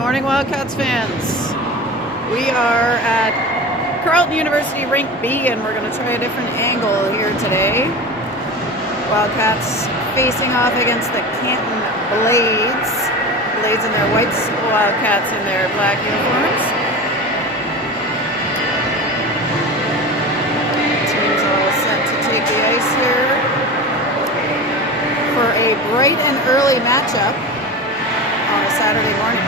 morning, Wildcats fans. We are at Carleton University Rink B, and we're going to try a different angle here today. Wildcats facing off against the Canton Blades. Blades in their whites, Wildcats in their black uniforms. Teams all set to take the ice here for a bright and early matchup on a Saturday morning.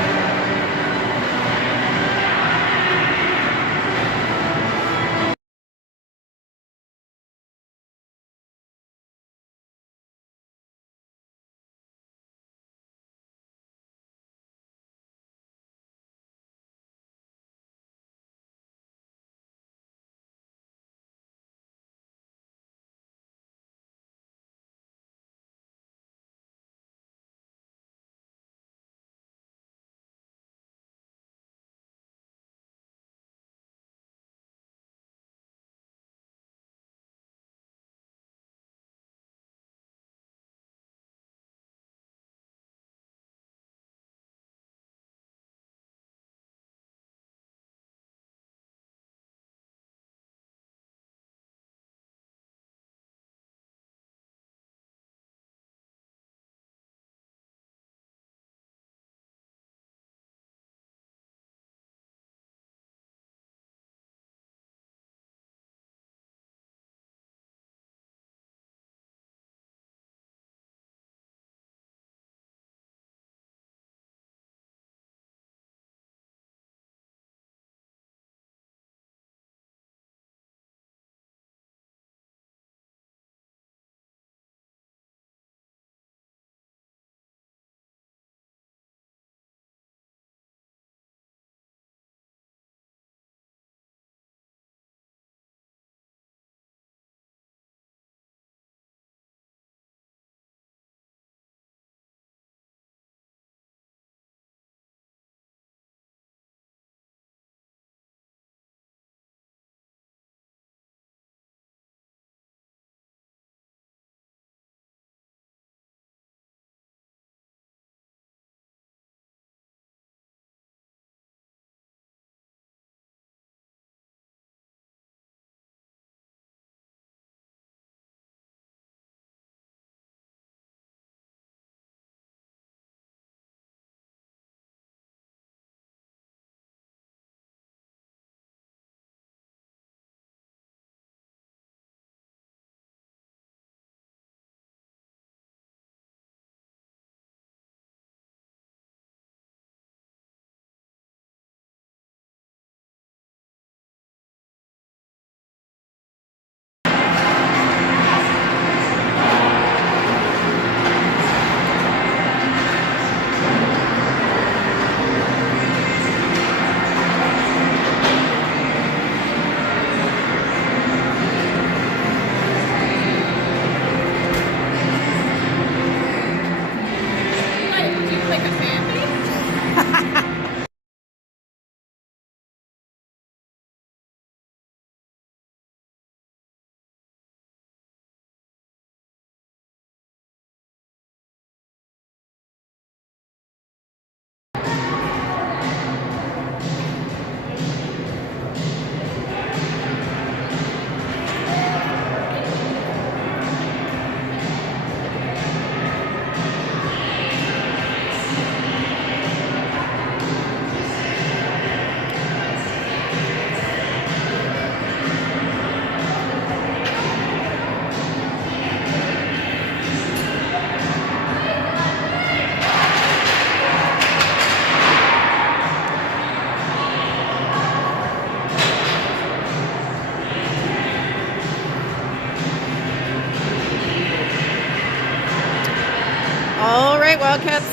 All right, Wildcats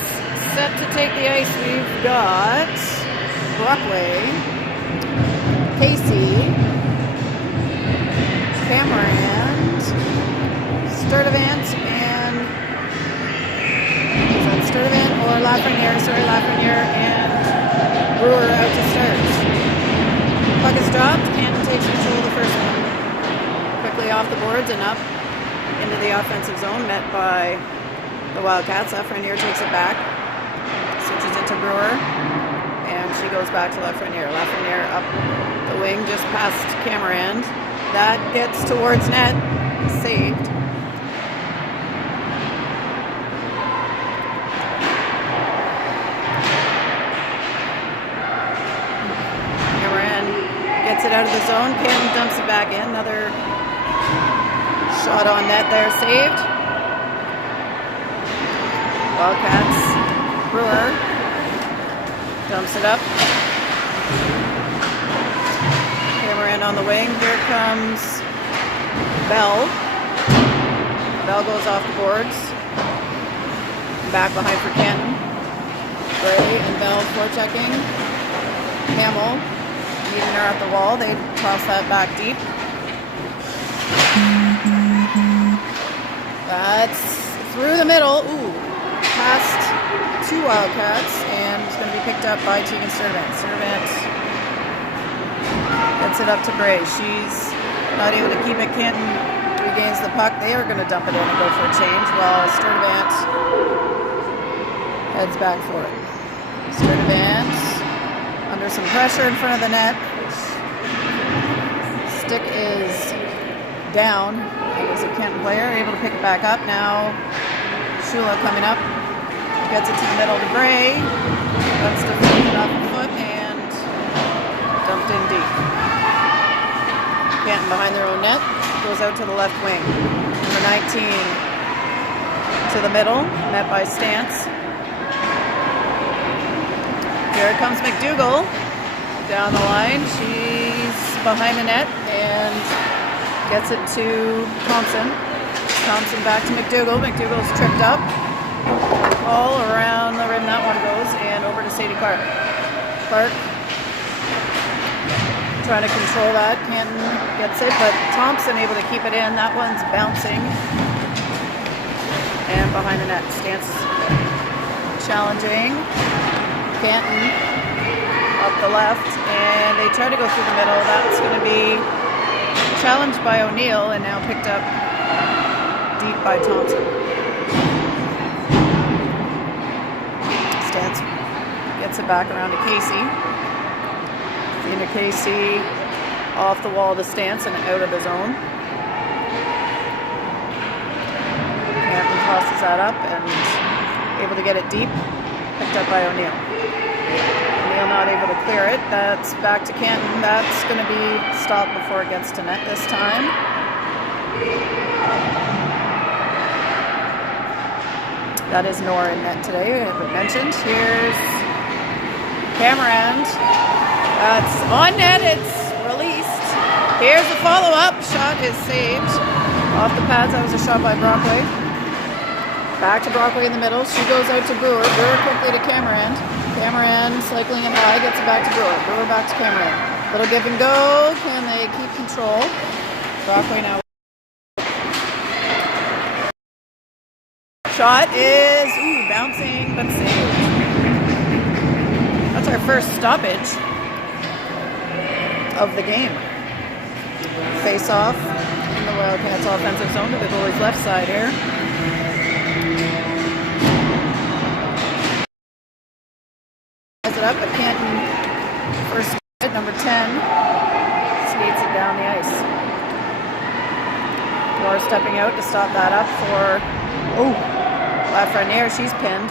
set to take the ice. We've got Brockway, Casey, Cameron, Sturdivant, and is that Sturdivant or Lafreniere? Sorry, Lafreniere and Brewer out to start. Puck is dropped. Canton takes control of the first one. Quickly off the boards and up into the offensive zone, met by the Wildcats. Lafreniere takes it back, switches it to Brewer. and she goes back to Lafreniere. Lafreniere up the wing, just past Cameron. That gets towards net, saved. Cameron gets it out of the zone. Canton dumps it back in. Another shot on net there, saved. Wildcats. Brewer dumps it up. Cameron on the wing. Here comes Bell. Bell goes off the boards. Back behind for Canton. Gray and Bell forechecking. Hamill meeting her at the wall. They toss that back deep. That's through the middle. Ooh. Past two Wildcats, and it's going to be picked up by Tegan Sturtevant. Sturtevant gets it up to Bray. She's not able to keep it. Canton regains the puck. They are going to dump it in and go for a change, while Sturtevant heads back for it. Sturtevant under some pressure in front of the net. Stick is down. It was a Canton player able to pick it back up. Now Shula coming up. Gets it to the middle to Gray. That's deflected off the foot and dumped in deep. Canton behind their own net. Goes out to the left wing. Number 19 to the middle. Met by Stance. Here comes McDougall. Down the line. She's behind the net and gets it to Thompson. Thompson back to McDougall. McDougall's tripped up. All around the rim that one goes, and over to Sadie Clark. Clark trying to control that. Canton gets it, but Thompson able to keep it in. That one's bouncing. And behind the net. Stance challenging. Canton up the left, and they try to go through the middle. That's going to be challenged by O'Neill, and now picked up deep by Thompson. Stance gets it back around to Casey. Into Casey off the wall to Stance and out of the zone. Canton tosses that up and able to get it deep. Picked up by O'Neill. O'Neill not able to clear it. That's back to Canton. That's going to be stopped before it gets to net this time. That is Nora in net today, as I mentioned. Here's Cameron. That's on net, it's released. Here's the follow-up. Shot is saved. Off the pads, that was a shot by Brockway. Back to Brockway in the middle. She goes out to Brewer. Brewer quickly to Cameron. Cameron cycling it high, gets it back to Brewer. Brewer back to Cameron. Little give and go. Can they keep control? Brockway now. Shot is bouncing but saved. That's our first stoppage of the game. Face off in the Wildcats offensive zone to the goalie's left side here. Has it up, but Canton first at number 10 skates it down the ice. Moore stepping out to stop that up for Lafreniere, she's pinned.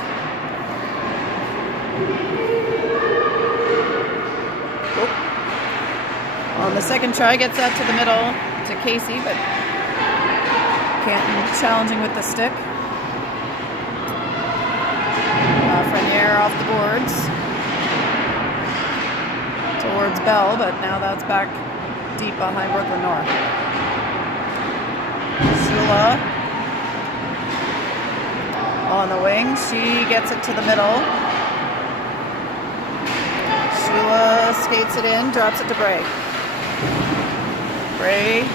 On the second try, gets that to the middle to Casey, but Canton challenging with the stick. Lafreniere off the boards towards Bell, but now that's back deep behind Brooklyn North. Sula on the wing, she gets it to the middle. Sula skates it in, drops it to Bray. Bray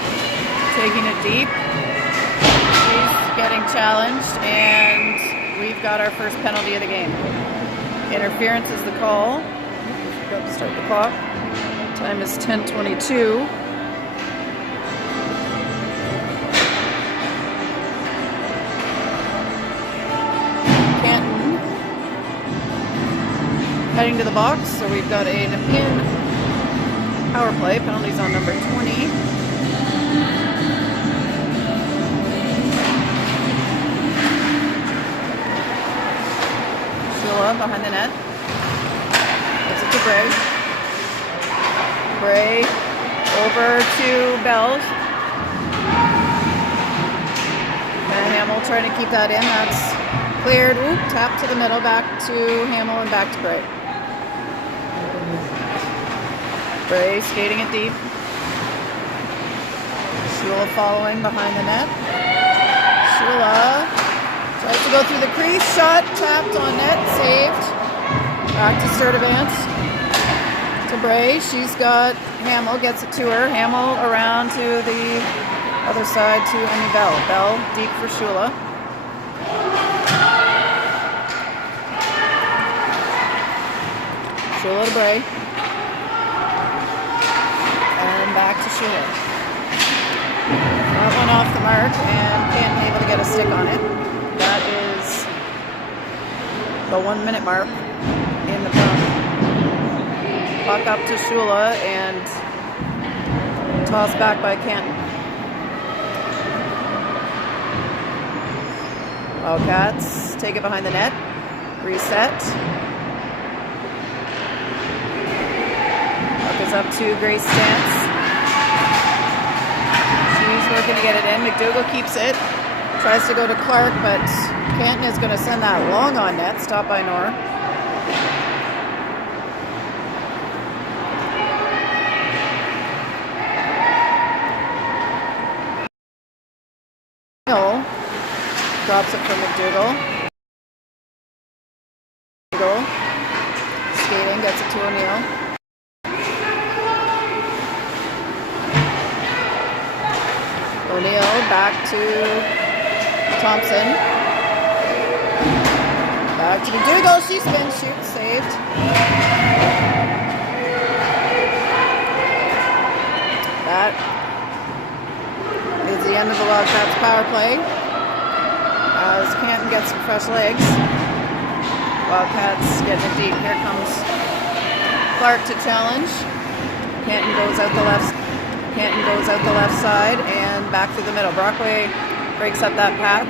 taking it deep. She's getting challenged, and we've got our first penalty of the game. Interference is the call. Forgot to start the clock. Time is 10:22. heading to the box. So we've got a Nepean power play. Penalties on number 20. Behind the net. Gives it to Bray. Bray over to Bell. And Hamill trying to keep that in. That's cleared. Oop, tap to the middle, back to Hamill and back to Bray. Bray skating it deep. Shula following behind the net. Shula tries to go through the crease, shot, tapped on net, saved. Back to Sturdivant. To Bray, she's got Hamill, gets it to her. Hamill around to the other side to Emmy Bell. Bell deep for Shula. Shula to Bray. And back to Shula. That one off the mark and Canton able to get a stick on it. That is the 1 minute mark in the puck. Puck up to Shula and tossed back by Canton. Wildcats take it behind the net. Reset. Puck is up to Grace Stantz. She's working to get it in. McDougall keeps it. Tries to go to Clark, but Canton is going to send that long on net. Stopped by Nor. Hill drops it for McDougall. McDougall skating, gets it to O'Neill. O'Neill back to Thompson. Back to McDougall. She spins, shoots, saved. That is the end of the Wildcats power play. As Canton gets some fresh legs. Wildcats getting it deep. Here comes Clark to challenge. Canton goes out the left. Canton goes out the left side and back through the middle. Brockway breaks up that path.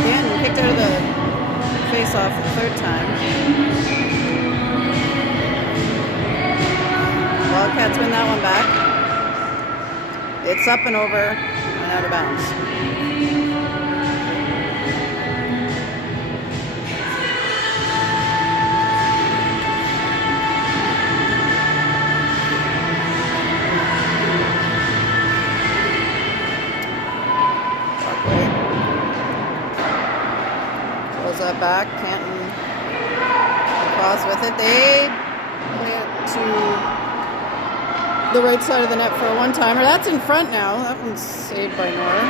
Canton kicked out of the face-off the third time. Wildcats win that one back. It's up and over and out of bounds. Close that back. Canton across with it. They play it to the right side of the net for a one-timer. That's in front now. That one's saved by Nora.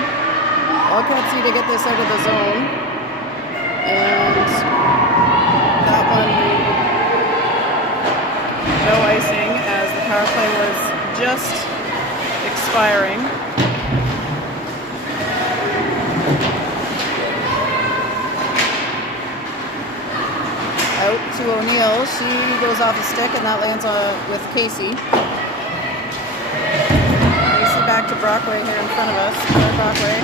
Wildcats need to get this out of the zone. And that one, no icing as the power play was just expiring. Out to O'Neill. She goes off a stick and that lands with Casey. Back to Brockway here in front of us. Brockway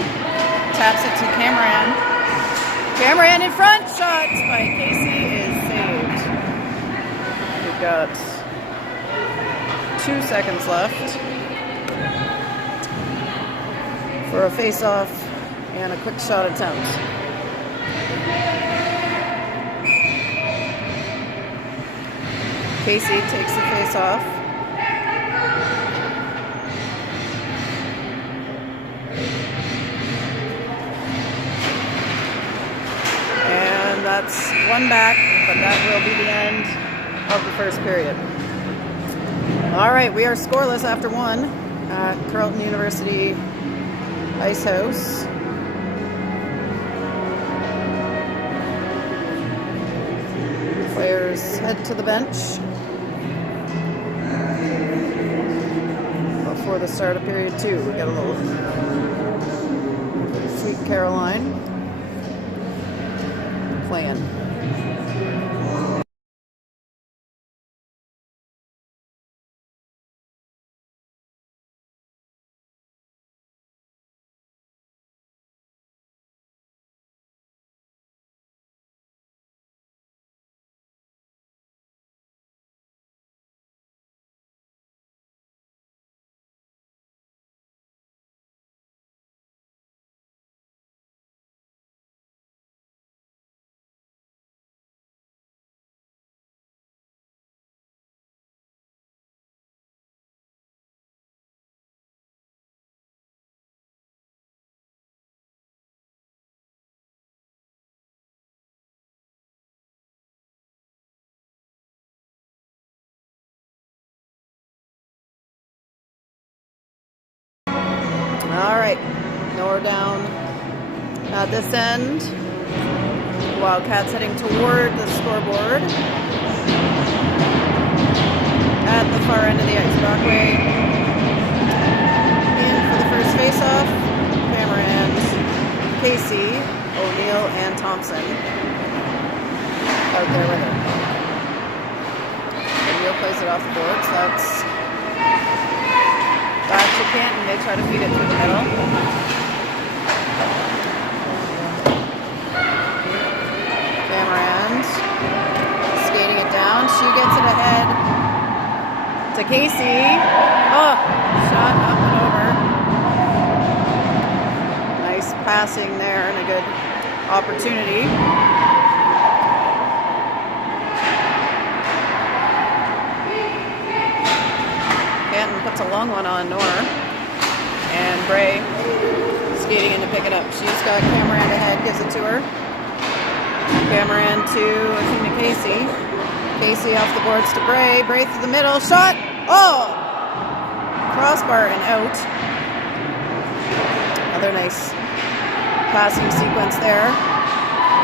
taps it to Cameron. Cameron in front. Shot by Casey is saved. We've got 2 seconds left for a face-off and a quick shot attempt. Casey takes the face-off. That's one back, but that will be the end of the first period. All right, we are scoreless after one at Carleton University Ice House. Players head to the bench before the start of period 2. We got a little Sweet Caroline playing. All right, now we're down at this end. Wildcats heading toward the scoreboard. At the far end of the ice, Brockway in for the first face-off. Cameron, Casey, O'Neill, and Thompson out there with her. O'Neill plays it off the board, so that's back to Canton. They try to feed it through the middle. Cameron skating it down. She gets it ahead to Casey. Oh, shot up and over. Nice passing there and a good opportunity. Canton puts a long one on Nor. And Bray skating in to pick it up. She's got Cameron ahead, gives it to her. Cameron to Athena Casey. Casey off the boards to Bray. Bray through the middle. Shot! Oh! Crossbar and out. Another nice passing sequence there.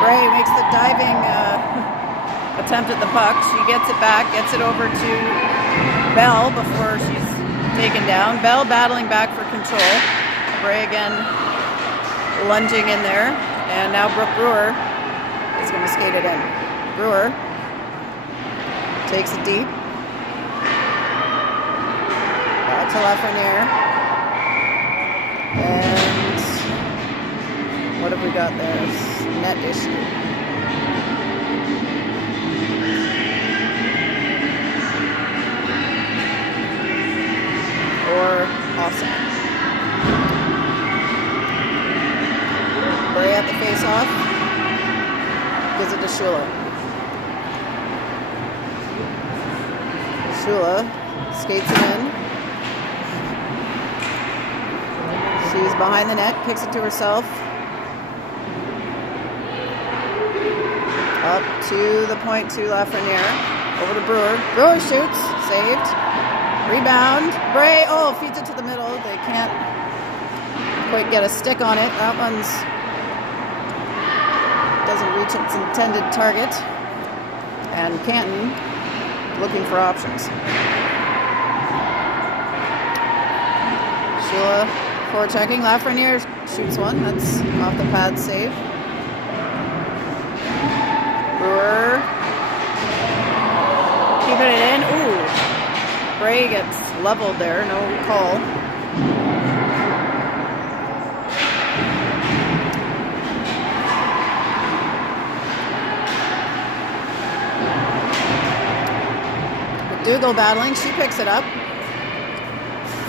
Bray makes the diving attempt at the puck. She gets it back, gets it over to Bell before she's taken down. Bell battling back for control. Bray again lunging in there. And now Brooke Brewer is going to skate it in. Brewer takes it deep. Back to Lafreniere. And what have we got there? Net issue. Or offside. Bray at the face-off. Gives it to Shula. Shula skates it in. She's behind the net, kicks it to herself. Up to the point to Lafreniere. Over to Brewer. Brewer shoots. Saved. Rebound. Bray, feeds it to the middle. They can't quite get a stick on it. That one's doesn't reach its intended target. And Canton looking for options. Sheila forechecking. Lafreniere shoots one. That's off the pad save. Brewer keeping it in. Ooh. Bray gets leveled there. No call. Dougal battling. She picks it up.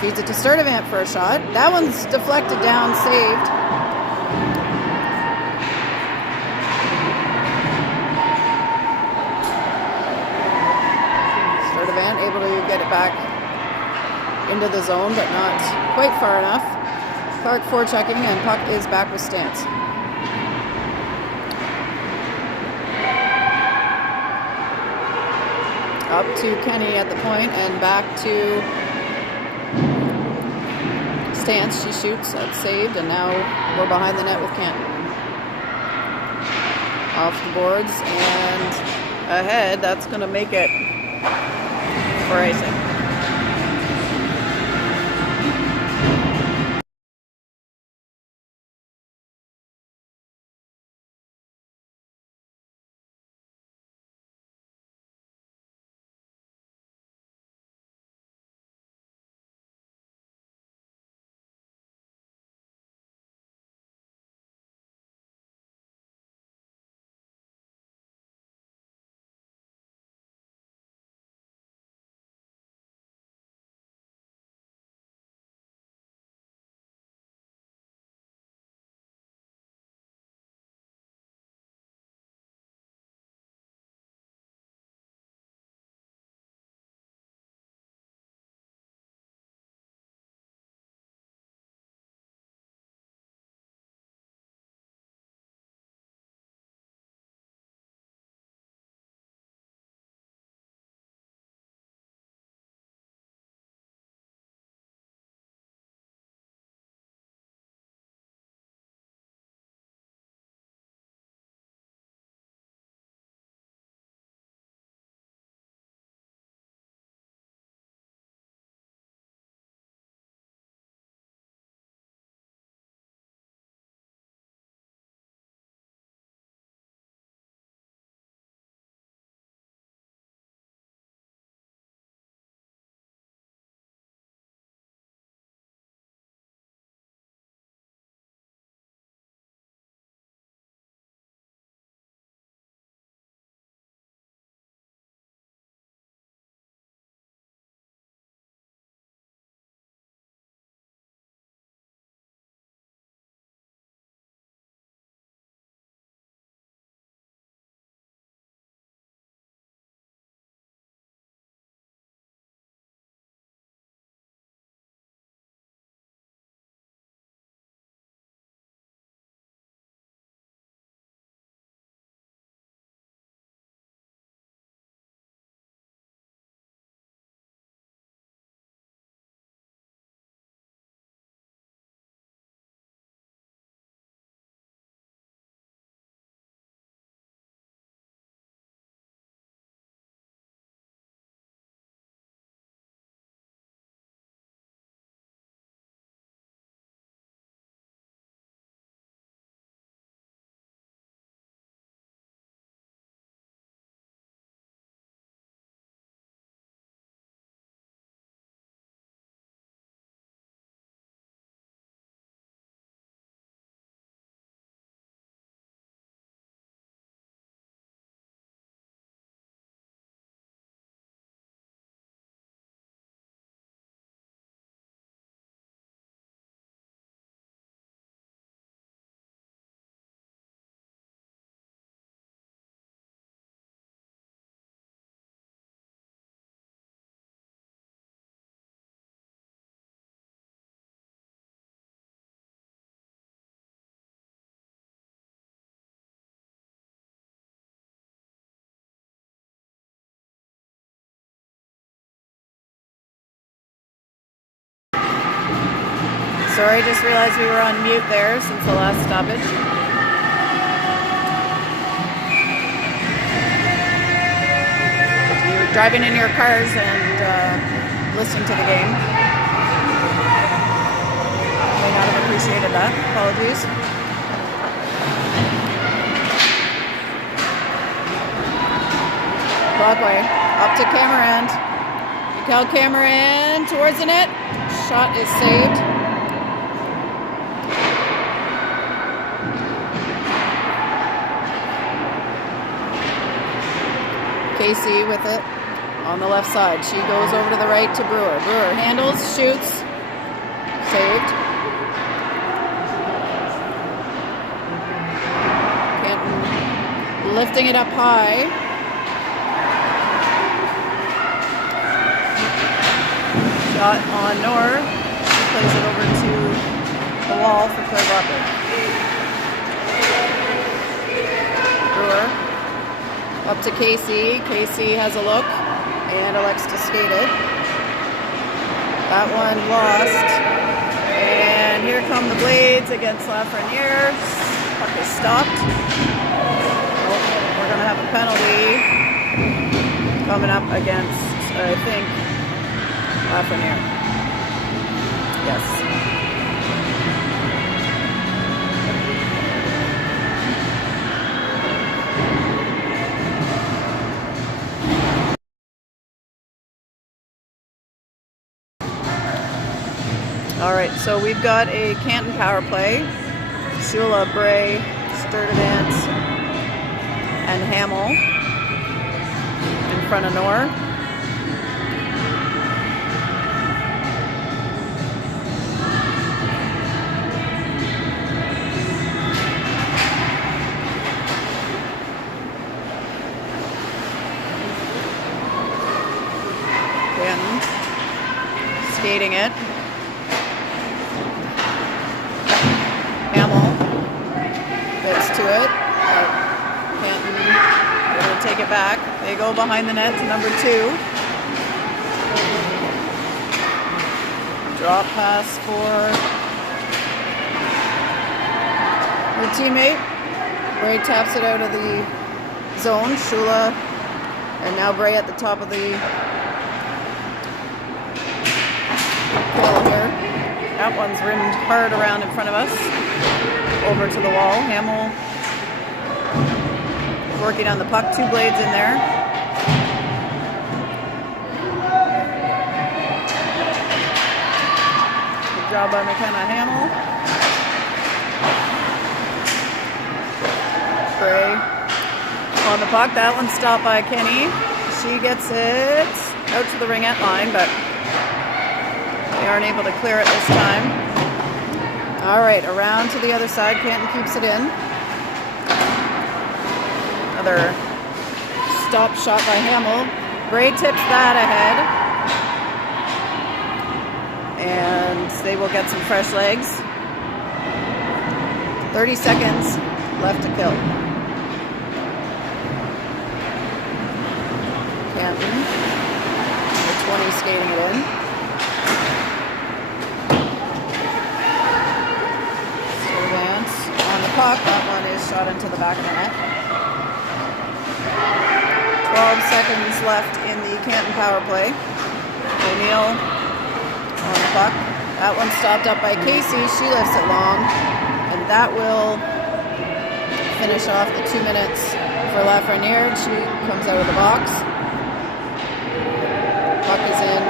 Feeds it to Sturdivant for a shot. That one's deflected down, saved. Sturdivant able to get it back into the zone, but not quite far enough. Clark forechecking, and puck is back with Stance. Up to Kenny at the point and back to Stance. She shoots, that's saved, and now we're behind the net with Canton. Off the boards and ahead. That's going to make it for icing. Sorry, just realized we were on mute there since the last stoppage. You were driving in your cars and listening to the game. May not have appreciated that. Apologies. Blockway up to Cameron. Mikel Cameron towards the net. Shot is saved. Casey with it on the left side. She goes over to the right to Brewer. Brewer handles, shoots, saved. Canton lifting it up high. Shot on Noor. She plays it over to the wall for Claire Barker. Brewer. Up to Casey. Casey has a look and elects to skate it. That one lost. And here come the Blades against Lafreniere. Puck is stopped. Oh, we're going to have a penalty. Coming up against, I think, Lafreniere. Yes. All right, so we've got a Canton power play. Shula, Bray, Sturdivant, and Hamill in front of Nor. Canton skating it. To it. Canton able to take it back. They go behind the net to number 2. Drop pass for her teammate. Bray taps it out of the zone. Shula, and now Bray at the top of the hill here. That one's rimmed hard around in front of us. Over to the wall. Hamill working on the puck. 2 blades in there. Good job by McKenna Hamill. Bray on the puck. That one's stopped by Kenny. She gets it out to the ringette line, but they aren't able to clear it this time. All right, around to the other side. Canton keeps it in. Another stop shot by Hamill. Bray tips that ahead. And they will get some fresh legs. 30 seconds left to kill. Canton, number 20, skating it in. Puck. That one is shot into the back of the net. 12 seconds left in the Canton power play. O'Neill on the puck. That one's stopped up by Casey. She lifts it long, and that will finish off the 2 minutes for Lafreniere. She comes out of the box. Puck is in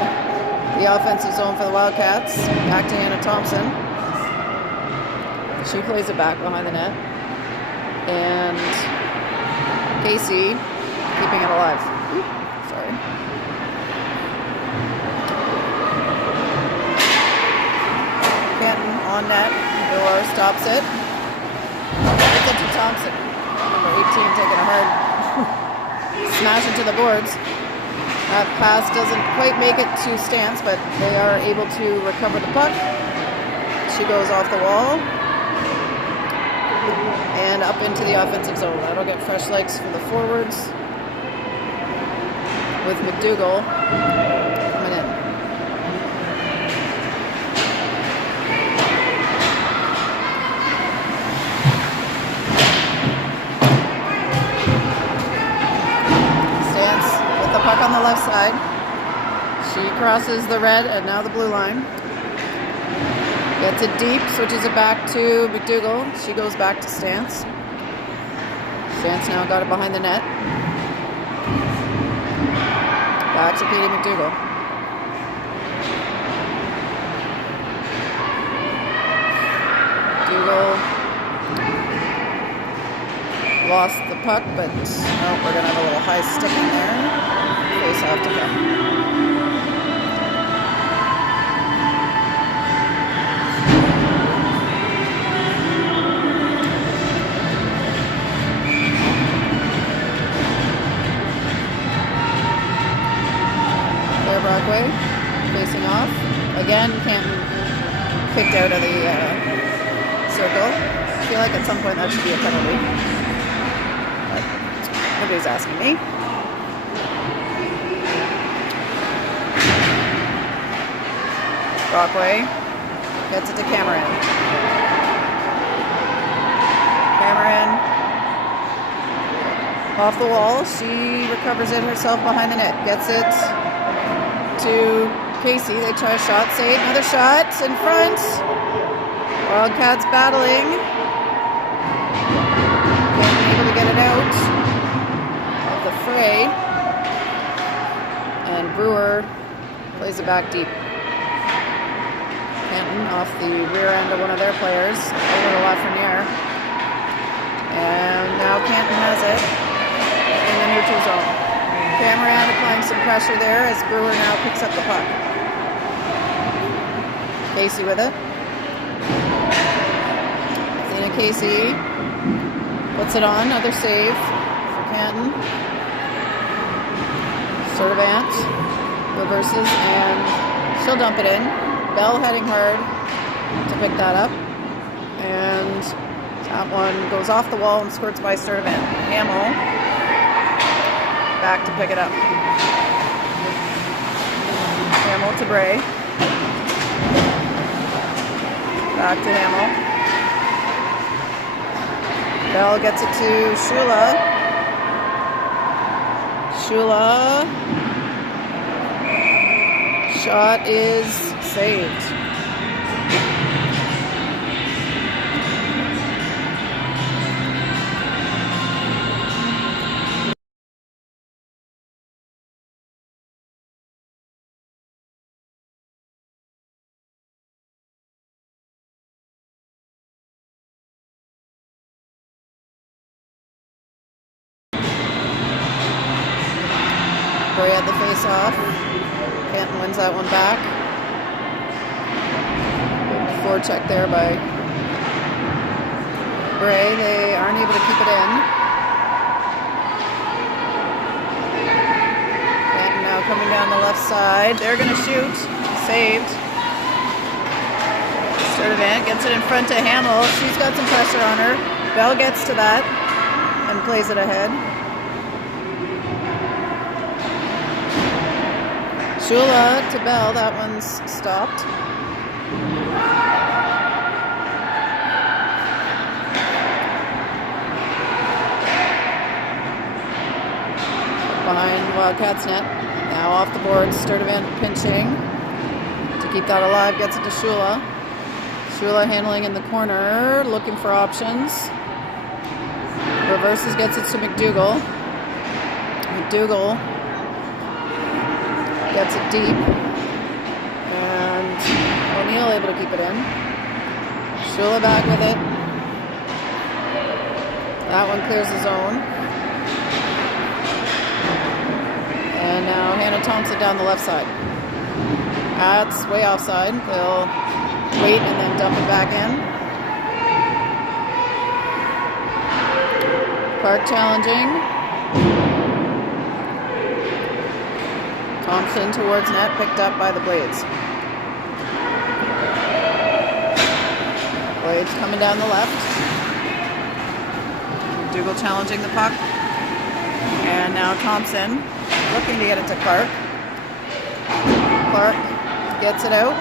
the offensive zone for the Wildcats. Back to Hannah Thompson. She plays it back behind the net. And Casey keeping it alive. Sorry. Canton on net. Miller stops it. Gets it to Thompson. Number 18 taking a hard smash into the boards. That pass doesn't quite make it to Stance, but they are able to recover the puck. She goes off the wall. And up into the offensive zone. That'll get fresh legs for the forwards with McDougall coming in. Stance with the puck on the left side. She crosses the red and now the blue line. Gets it deep, switches it back to McDougall. She goes back to Stance. Stance now got it behind the net. Back to Katie McDougall. McDougall lost the puck, but we're going to have a little high stick in there. Face off to come. Brockway facing off. Again, Canton kicked out of the circle. I feel like at some point that should be a penalty. But nobody's asking me. Brockway gets it to Cameron. Off the wall, she recovers it herself behind the net. Gets it to Casey. They try a shot, save. Another shot in front. Wildcats battling. Canton able to get it out of the fray. And Brewer plays it back deep. Canton off the rear end of one of their players. Over to Lafreniere. And now Canton has it in the neutral zone. Cameron applying some pressure there as Brewer now picks up the puck. Casey with it. Athena Casey puts it on. Another save for Canton. Servant reverses and she'll dump it in. Bell heading hard to pick that up. And that one goes off the wall and squirts by Servant. Hamill back to pick it up. Hamill to Bray. Back to Hamill. Bell gets it to Shula. Shula. Shot is saved. Bray had the face off. Canton wins that one back. Forecheck there by Bray. They aren't able to keep it in. Canton now coming down the left side. They're going to shoot. Saved. Sturdivant gets it in front to Hamill. She's got some pressure on her. Bell gets to that and plays it ahead. Shula to Bell. That one's stopped. Behind Wildcats net. Now off the board. Sturdivant pinching to keep that alive. Gets it to Shula. Shula handling in the corner. Looking for options. Reverses. Gets it to McDougall. McDougall gets it deep. And O'Neill able to keep it in. Shula back with it. That one clears the zone. And now Hannah Thompson down the left side. That's way offside. They'll wait and then dump it back in. Clark challenging. Thompson towards net, picked up by the Blades. Blades coming down the left. Dougal challenging the puck. And now Thompson looking to get it to Clark. Clark gets it out.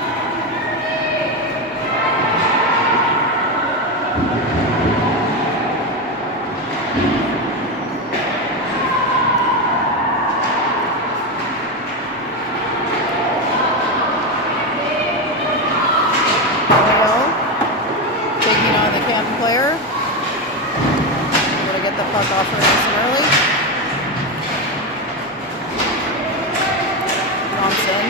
Taking on the Canton player. Able to get the puck off her nice and early. Thompson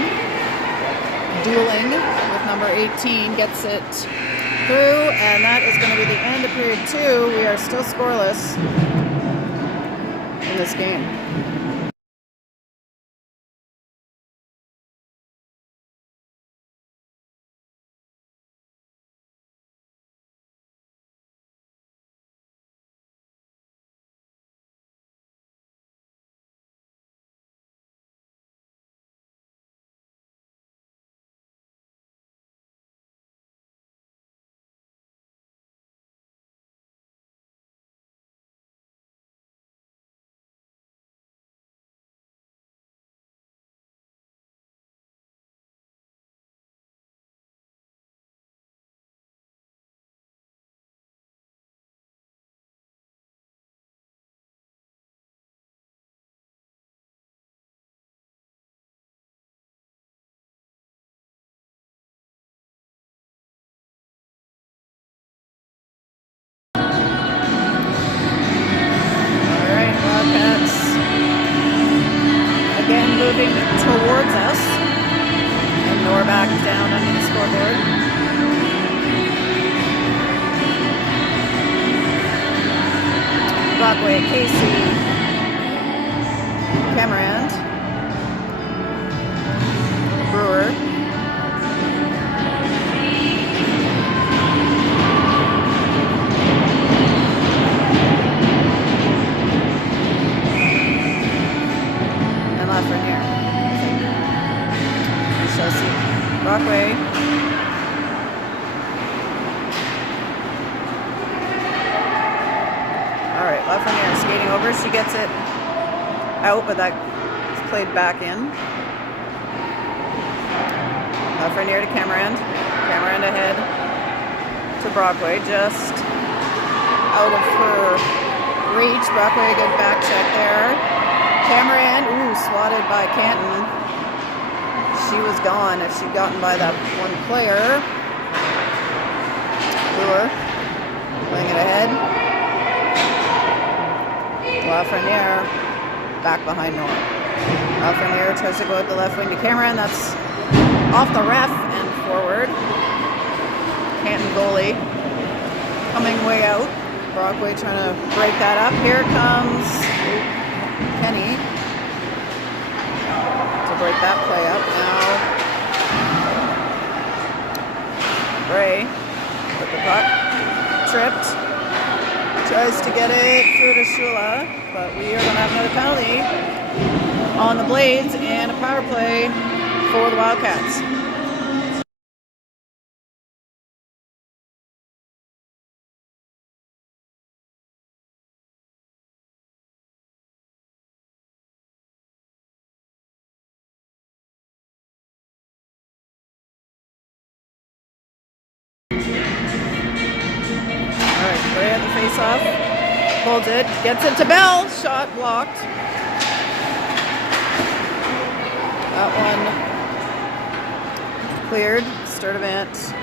dueling with number 18, gets it through, and that is going to be the end of period 2. We are still scoreless in this game. moving towards us. And Nor back down under the scoreboard. Brockway, Casey, Cameron, Brewer, and Lafreniere, I think. We shall see. Brockway. Alright, Lafreniere skating over. She gets it out, but that's played back in. Lafreniere to Cameron. Cameron ahead to Brockway. Just out of her reach. Brockway, good back check there. Cameron, ooh, swatted by Canton. She was gone if she'd gotten by that one player. Brewer, playing it ahead. Lafreniere back behind Nor. Lafreniere tries to go out the left wing to Cameron. That's off the ref and forward. Canton goalie coming way out. Brockway trying to break that up. Here comes Kenny to break that play up. Now Bray with the puck. Tripped. Tries to get it through to Shula, but we are going to have another penalty on the Blades and a power play for the Wildcats. Alright, Bray at the face-off. Holds it, gets it to Bell. Shot blocked. That one cleared. Sturdivant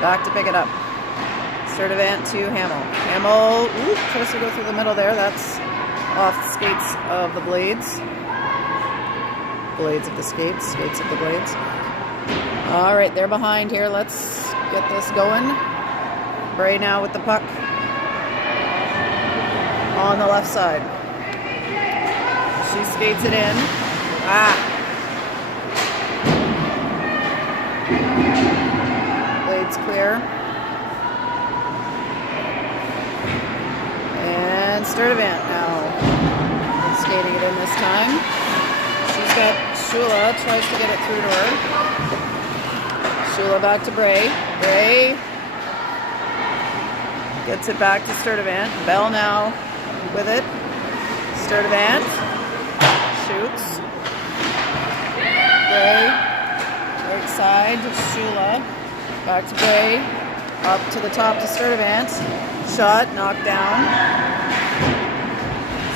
back to pick it up. Sturdivant to Hamill. Hamill tries to go through the middle there. That's off the skates of the Blades. Blades of the skates. Skates of the Blades. Alright, they're behind here. Let's get this going. Bray now with the puck on the left side. She skates it in. Blades clear. And Sturdivant now skating it in this time. She's got Shula, tries to get it through to her. Shula back to Bray. Bray gets it back to Sturdivant. Bell now with it. Sturdivant shoots. Bray, right side to Shula. Back to Bray. Up to the top to Sturdivant. Shot, knocked down.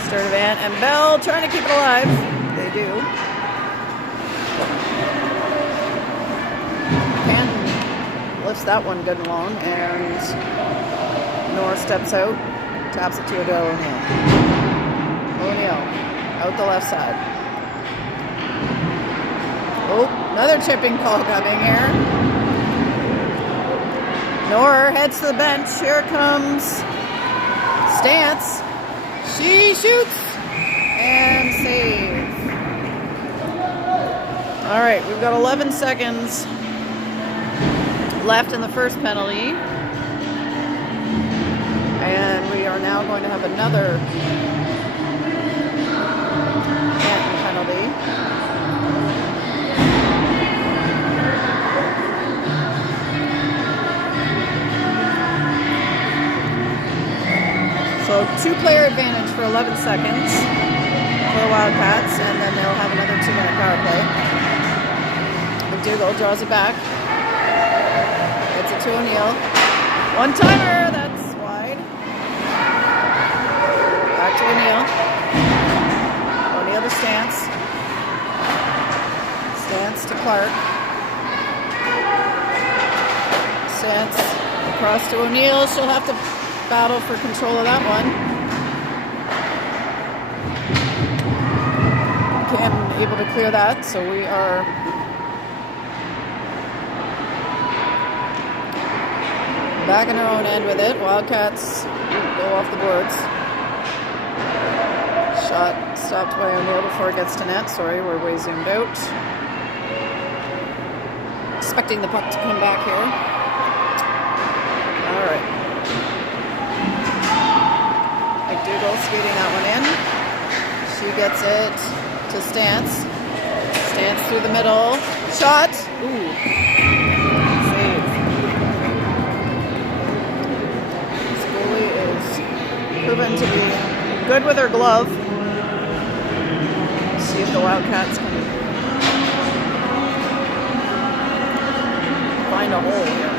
Sturdivant and Bell trying to keep it alive. They do. Canton lifts that one good and long, and Nor steps out, taps it to Adele O'Neill. O'Neill, out the left side. Oh, another chipping call coming here. Nor heads to the bench. Here comes Stance. She shoots and saves. All right, we've got 11 seconds left in the first penalty. And we are now going to have another Canton penalty. So 2-player advantage for 11 seconds for the Wildcats, and then they'll have another 2-minute power play. McDougall draws it back. Gets it to O'Neill. One-timer, that's wide. Back to O'Neill. O'Neill to Stance. Stance to Clark. Stance across to O'Neill. She'll have to battle for control of that one. Canton able to clear that, so we are back in our own end with it. Wildcats go off the boards. Shot stopped by O'Neill before it gets to net. Sorry, we're way zoomed out. Expecting the puck to come back here. All right. McDougall skating that one in. She gets it to Stance. Stance through the middle. Shot. Ooh. Save. This goalie is proven to be good with her glove. See if the Wildcats can find a hole here.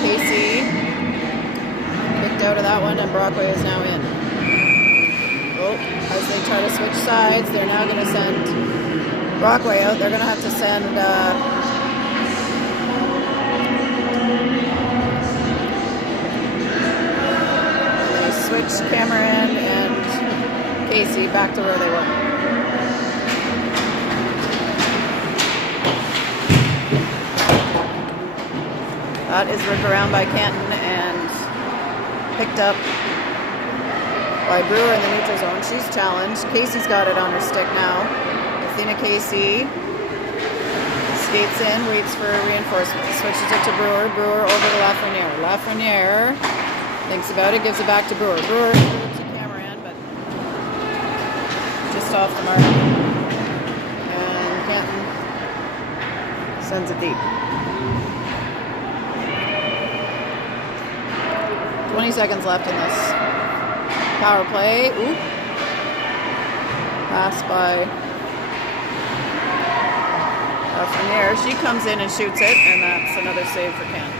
Casey kicked out of that one, and Brockway is now in. Oh, as they try to switch sides, they're now going to send Brockway out. They're going to have to send they switched Cameron and Casey back to where they were. That is ripped around by Canton and picked up by Brewer in the neutral zone. She's challenged. Casey's got it on her stick now. Athena Casey skates in, waits for reinforcement. Switches it to Brewer. Brewer over to Lafreniere. Lafreniere thinks about it, gives it back to Brewer. Brewer to Cameron, but just off the mark. And Canton sends it deep. 20 seconds left in this power play. Ooh. Pass by Lafreniere. She comes in and shoots it, and that's another save for Canton.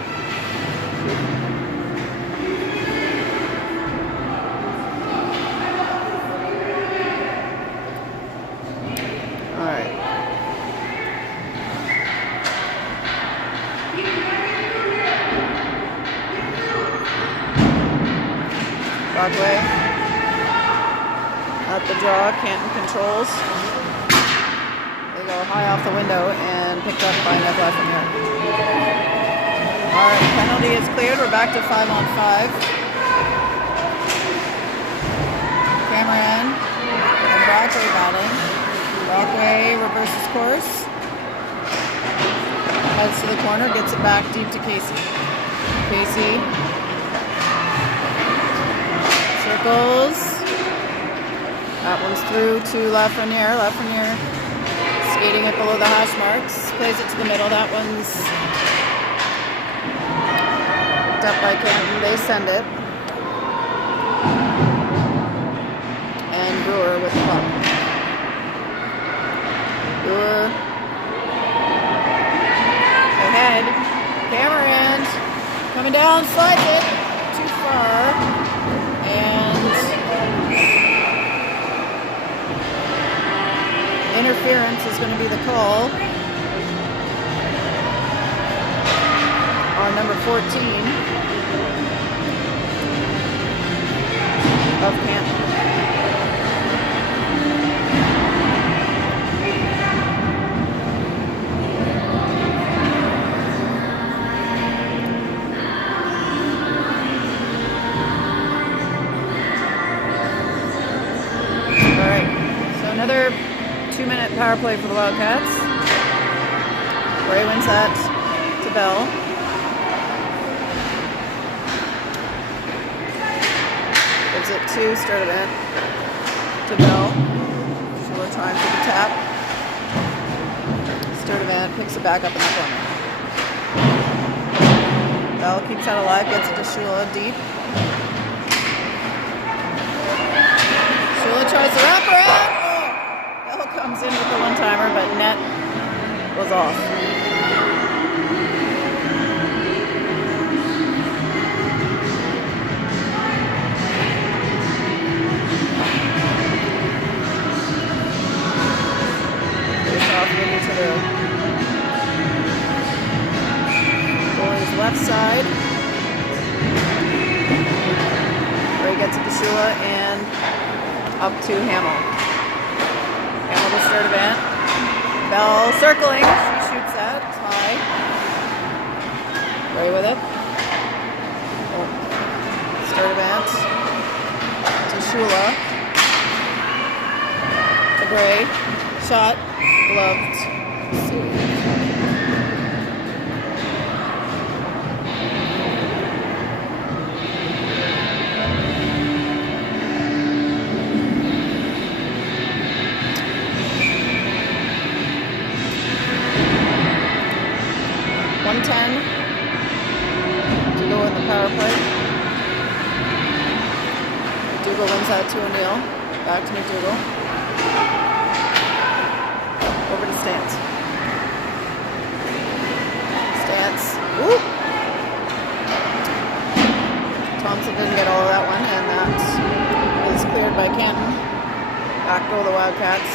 All right. Brockway at the draw. Canton controls. They go high off the window and picked up by Nepean. All right, penalty is cleared. We're back to 5-on-5. Cameron and Brockway batting. Brockway reverses course. Heads to the corner, gets it back deep to Casey. Casey circles. That one's through to Lafreniere. Lafreniere skating it below the hash marks. Plays it to the middle. That one's picked up by Canton. They send it. And Brewer with the puck. Brewer ahead. Cameron coming down, slides it too far. And interference is going to be the call on number 14 of Canton. Another 2-minute power play for the Wildcats. Ray wins that to Bell. Gives it to Sturdivant. To Bell. Shula trying for the tap. Sturdivant picks it back up in the corner. Bell keeps that alive, gets it to Shula deep. Shula tries to wrap around. Comes in with the one-timer, but net was off. Face off moving to the goalie's left side. up to Hamill. Hamill to start event. Bell circling. She shoots that. It's high. Gray with it. Oh. Start event. To Shula. To Gray. Shot. Gloved. 110 to go in the power play. McDougall wins that to O'Neill. Back to McDougall. Over to Stantz. Stantz. Ooh! Thompson didn't get all of that one, and that is cleared by Canton. Back go the Wildcats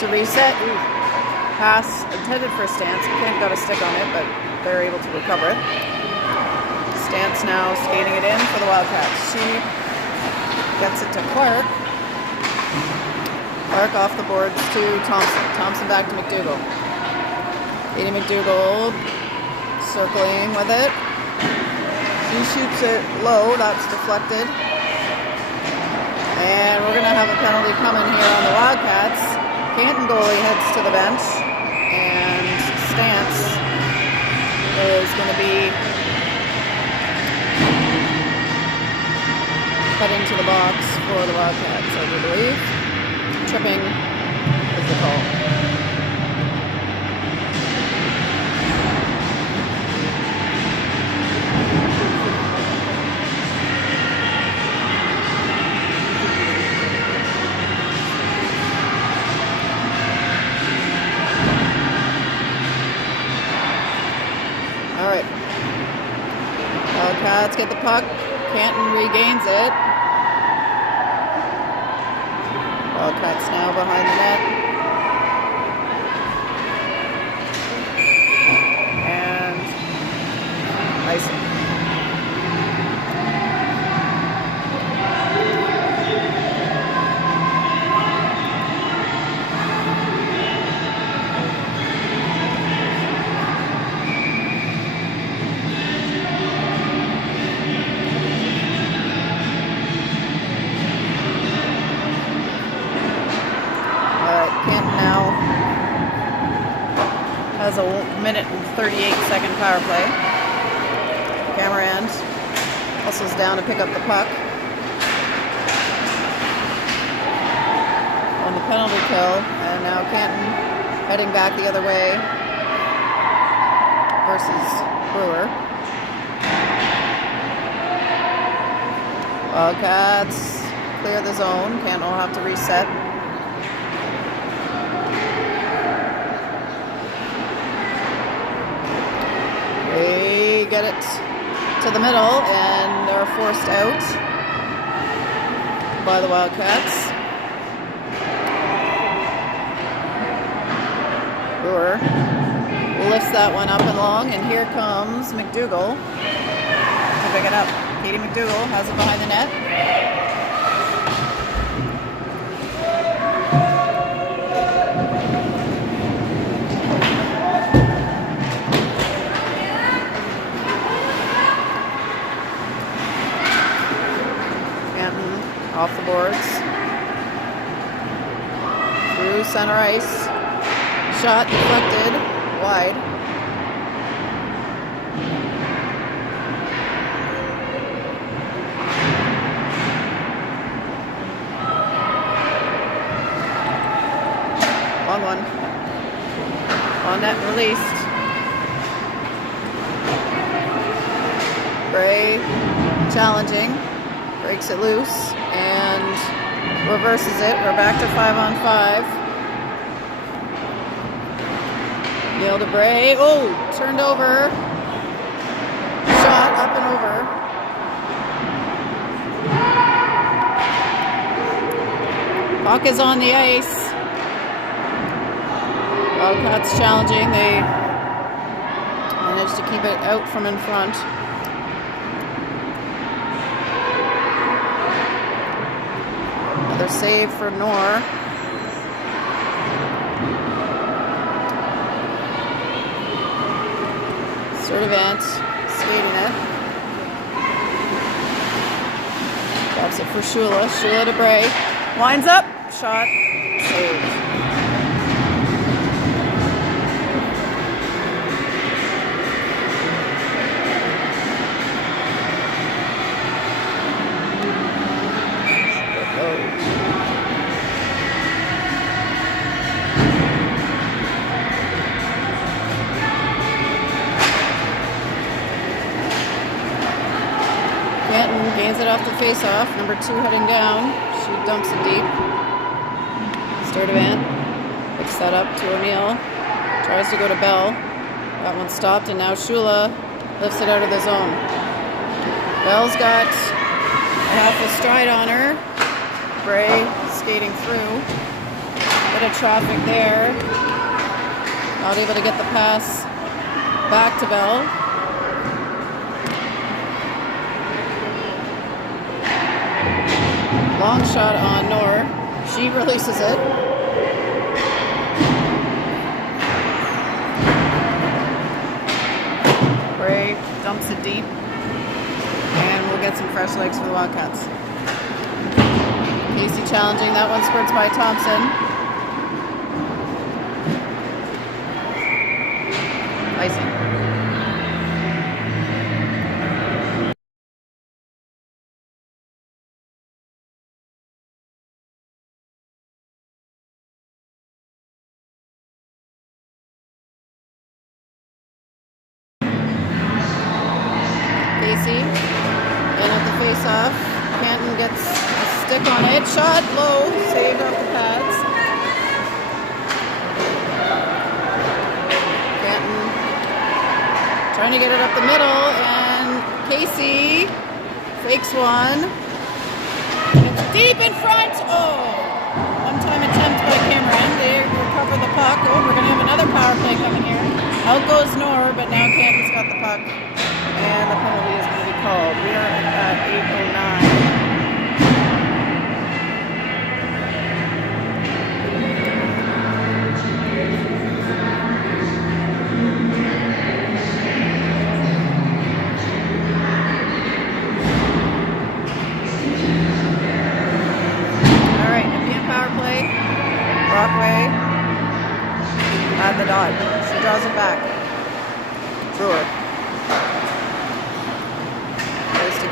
to reset. Ooh. Pass intended for Stantz. Canton got a stick on it, but they're able to recover it. Stantz now skating it in for the Wildcats. She gets it to Clark. Clark off the boards to Thompson. Thompson back to McDougall. Katie McDougall circling with it. She shoots it low. That's deflected. And we're going to have a penalty coming here on the Wildcats. Canton goalie heads to the bench. And Stantz is going to be put into the box for the Wildcats, I do believe. Tripping is the call. All right. Wildcats get the puck. Canton regains it. Wildcats now behind the net. And icing. Canton now has a 1:38 power play. Cameron also is down to pick up the puck. On the penalty kill, and now Canton heading back the other way versus Brewer. Wildcats clear the zone. Canton will have to reset. They get it to the middle, and they're forced out by the Wildcats. Brewer lifts that one up and long, and here comes McDougall to pick it up. Katie McDougall has it behind the net. Off the boards. Through center ice. Shot deflected. Wide. Long one. On net released. Bray challenging. Breaks it loose and reverses it. We're back to 5-on-5. Neil DeBray. Oh, turned over. Shot up and over. Puck is on the ice. Wildcats challenging. They managed to keep it out from in front. Another save for Nor. Sturdivant skating it. Drops it for Shula. Shula to Bray. Winds up. Shot. Saved. Canton gains it off the face-off. Number 2 heading down. She dumps it deep. Sturdivant picks that up to O'Neill. Tries to go to Bell. That one stopped, and now Shula lifts it out of the zone. Bell's got a half a stride on her. Bray skating through. Bit of traffic there. Not able to get the pass back to Bell. Long shot on Nor. She releases it. Bray dumps it deep. And we'll get some fresh legs for the Wildcats. Casey challenging. That one squirts by Thompson. Icing. Casey in at the face-off. Canton gets a stick on it. Shot low. Saved off the pads. Canton trying to get it up the middle, and Casey fakes one. It's deep in front. Oh! One-time attempt by Cameron. They recover the puck. Oh, we're going to have another power play coming here. Out goes Nor, but now Canton's got the puck. And the penalty is going to be called. We are at 8:09. All right, Nepean power play. Brockway at the dot. She draws it back. Brewer.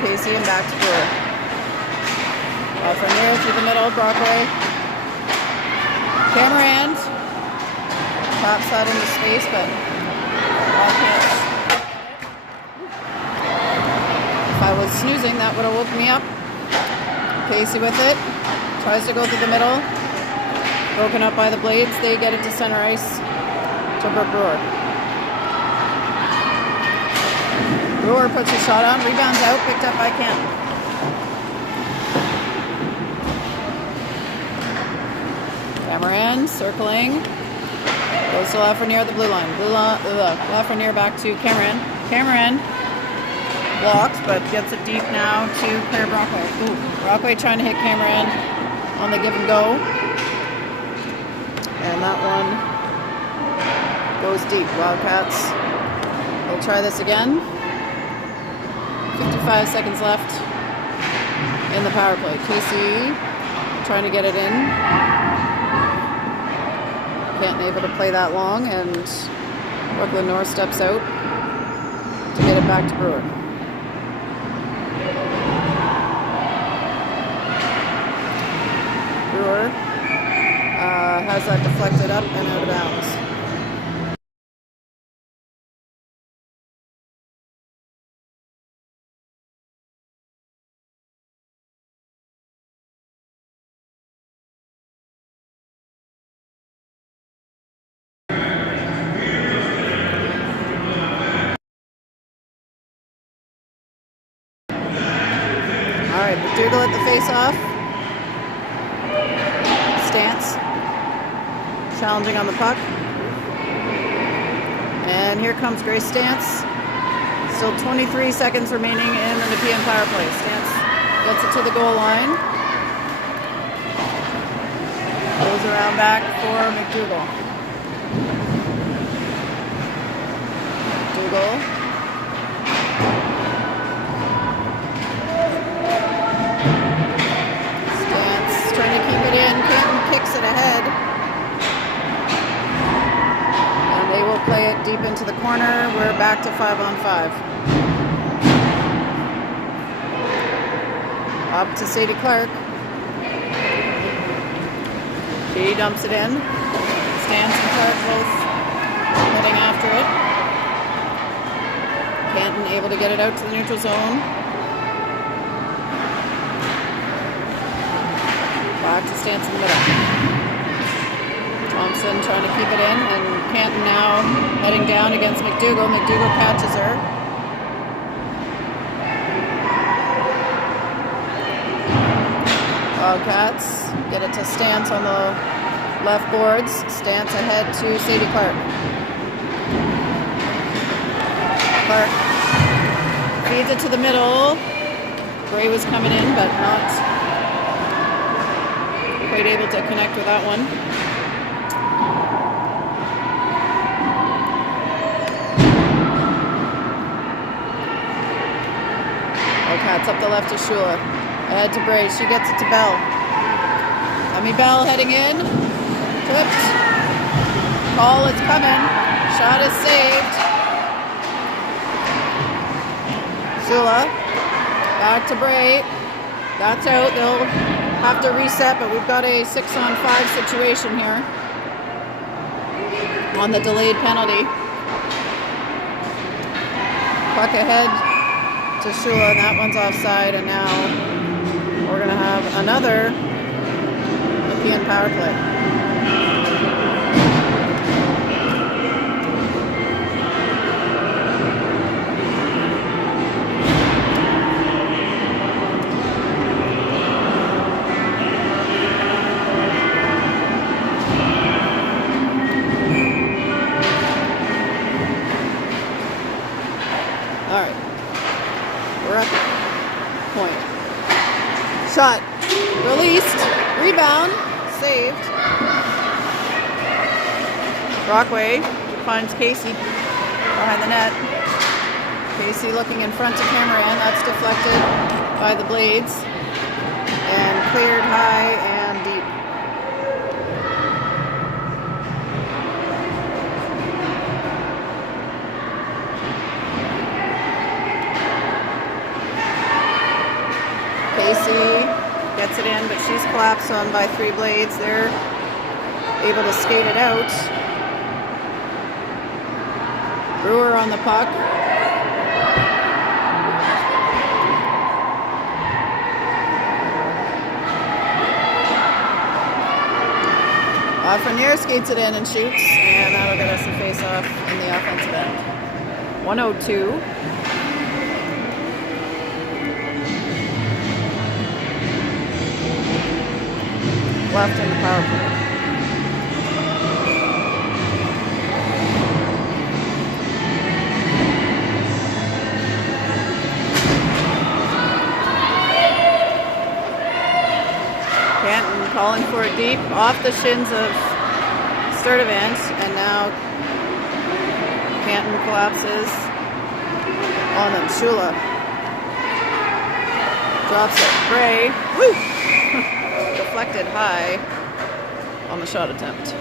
Casey and back to Brewer. Lafreniere through the middle, Brockway. Cameron pops that into space, but Wildcats. If I was snoozing, that would have woke me up. Casey with it. Tries to go through the middle. Broken up by the Blades. They get it to center ice to Brewer. Brewer puts a shot on, rebounds out, picked up by Canton. Cameron circling. Goes to Lafreniere at the blue line. Lafreniere back to Cameron. Cameron blocks, but gets it deep now to Claire Brockway. Ooh, Brockway trying to hit Cameron on the give and go. And that one goes deep. Wildcats will try this again. 55 seconds left in the power play. Casey trying to get it in. Can't able to play that long, and Brooklyn North steps out to get it back to Brewer. Brewer has that deflected up and out of bounds. All right, McDougall at the face-off. Stance. Challenging on the puck. And here comes Grace Stance. Still 23 seconds remaining in the Nepean power play. Stance gets it to the goal line. Inbound back for McDougall. McDougall. Stance trying to keep it in. Canton kicks it ahead. And they will play it deep into the corner. We're back to 5-on-5. Up to Sadie Clark. She dumps it in. Stance and Clark both heading after it. Canton able to get it out to the neutral zone. Back to Stance in the middle. Thompson trying to keep it in, and Canton now heading down against McDougall. McDougall catches her. Wildcats get it to Stance on the left boards. Stance ahead to Sadie Clark. Clark feeds it to the middle. Gray was coming in, but not quite able to connect with that one. Wildcats up the left to Shula. Ahead to Bray. She gets it to Bell. Emmy Bell heading in. Tipped. Call is coming. Shot is saved. Shula. Back to Bray. That's out. They'll have to reset, but we've got a 6-on-5 situation here on the delayed penalty. Puck ahead to Shula, and that one's offside, and now we're going to have another Nepean power play. All right. We're at the point. Shot. Released. Rebound. Saved. Brockway finds Casey behind the net. Casey looking in front to Cameron. That's deflected by the Blades. And cleared high and deep. Casey gets it in, but she's collapsed on by 3 Blades. They're able to skate it out. Brewer on the puck. Lafreniere skates it in and shoots, and that'll get us a face-off in the offensive end. 102. Left in the power play. Canton calling for it deep off the shins of Sturdivant, and now Canton collapses on them. Shula drops it. Gray. Woo! Deflected high on the shot attempt.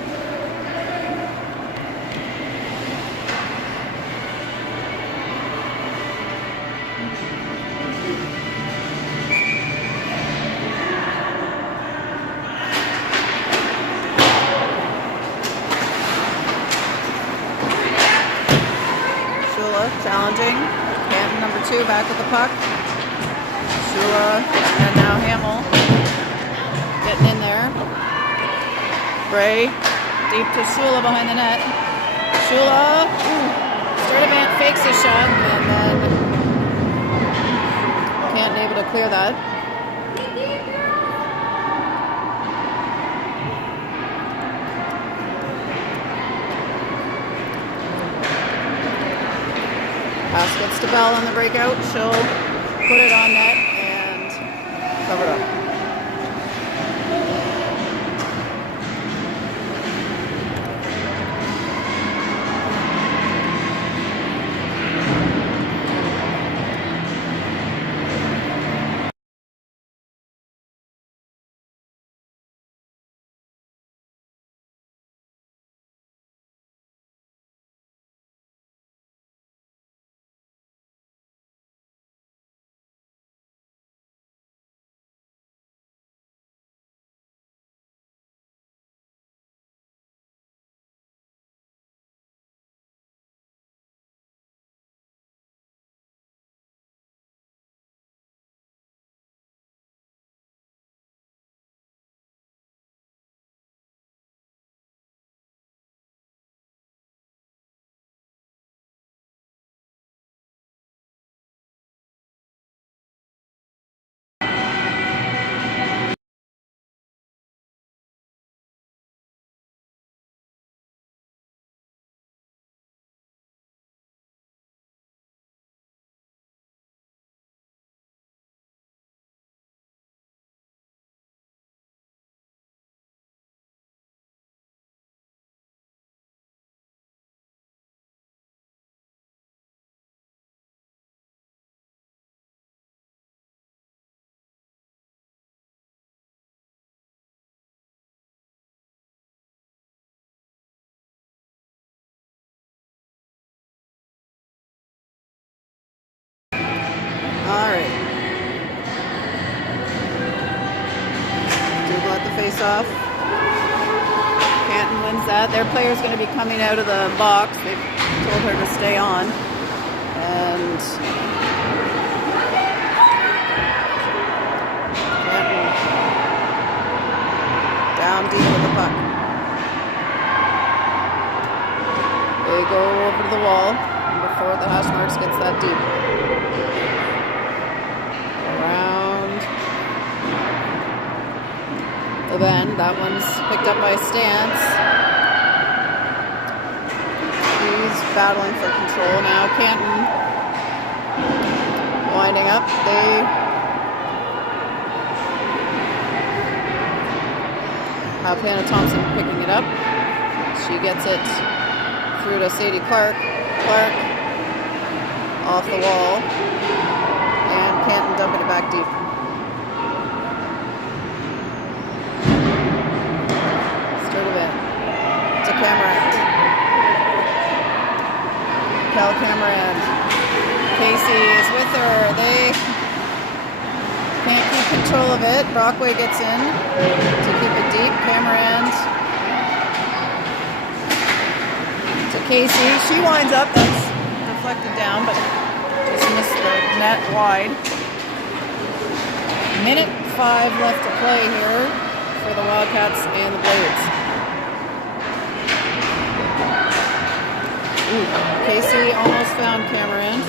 Shula challenging. Canton number 2 back with the puck. Shula and now Hamill. Getting in there. Bray deep to Shula behind the net. Shula. Sturdivant fakes a shot and then Can't able to clear that. Pass gets to Bell on the breakout. She'll put it on net and cover it up. Alright. Double at the face-off. Canton wins that. Their player's going to be coming out of the box. They've told her to stay on. And Canton down deep with the puck. They go over to the wall before the hash marks gets that deep. Around the bend. That one's picked up by Stance. He's battling for control now. Canton winding up. They have Hannah Thompson picking it up. She gets it through to Sadie Clark. Clark off the wall. And Canton dumping it back deep. To Cameron. Cal Cameron. Casey is with her. They can't keep control of it. Brockway gets in to keep it deep. Cameron to Casey. She winds up. That's deflected down, but just missed the net wide. Minute 5 left to play here for the Wildcats and the Blades. Casey almost found Cameron.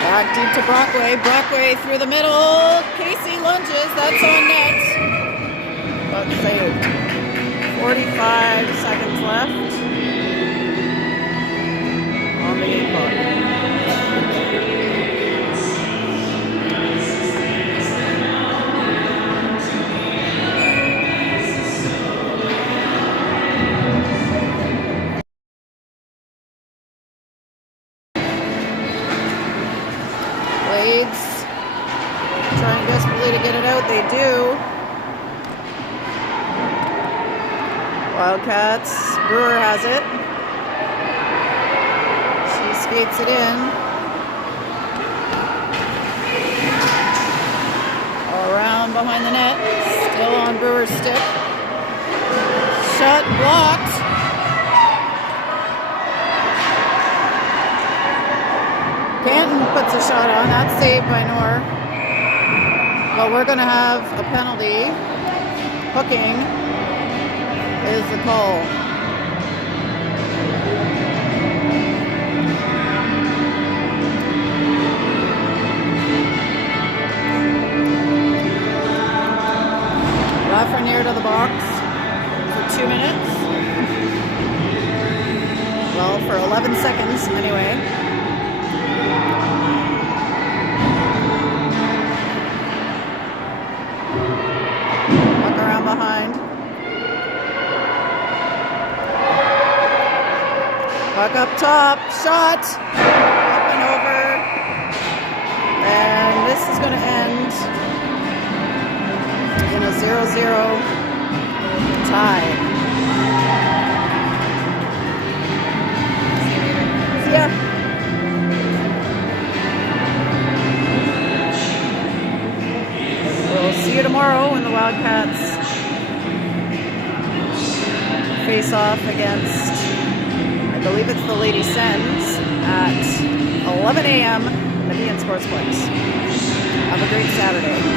Back deep to Brockway. Brockway through the middle. Casey lunges. That's on net. But saved. 45 seconds left on the 8 clock. Blades trying desperately to get it out. They do. Wildcats. Brewer has it. She skates it in. Around behind the net. Still on Brewer's stick. Shot blocked. Canton puts a shot on. That's saved by Noor. But we're going to have a penalty. Hooking is the call. Lafreniere to the box for 2 minutes. Well, for 11 seconds anyway. Behind. Puck up top. Shot. Up and over. And this is going to end in a 0-0 tie. See ya. We'll see you tomorrow when the Wildcats face off against, I believe it's the Lady Sens at 11 a.m. Nepean Sportsplex. Have a great Saturday.